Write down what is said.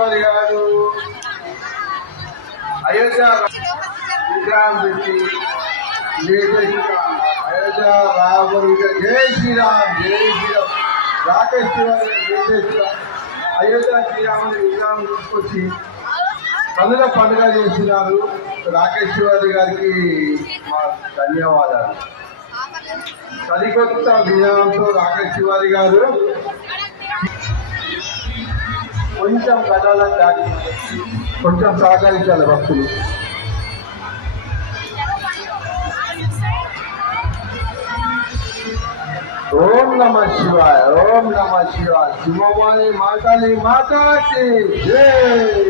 శివారి గారు అయోధ్య విగ్రహం పెట్టి అయోధ్య రాముడు జై శ్రీరామ్ జై శ్రీరామ్ రాకేష్ శివారి జై శ్రీరామ్ అయోధ్య శ్రీరాముడి విగ్రహం తీసుకొచ్చి కన్నుల పండుగ చేసినారు. రాకేష్ శివారి గారికి మా ధన్యవాదాలు. సరికొత్త విధానంతో రాకేష్ శివారి గారు కొంచెం కథలకు దాటి కొంచెం సహకరించాలి భక్తులు. ఓం నమ శివాయ ఓం నమ శివాయ శివవాణి మాతాలి మాతాకి జై.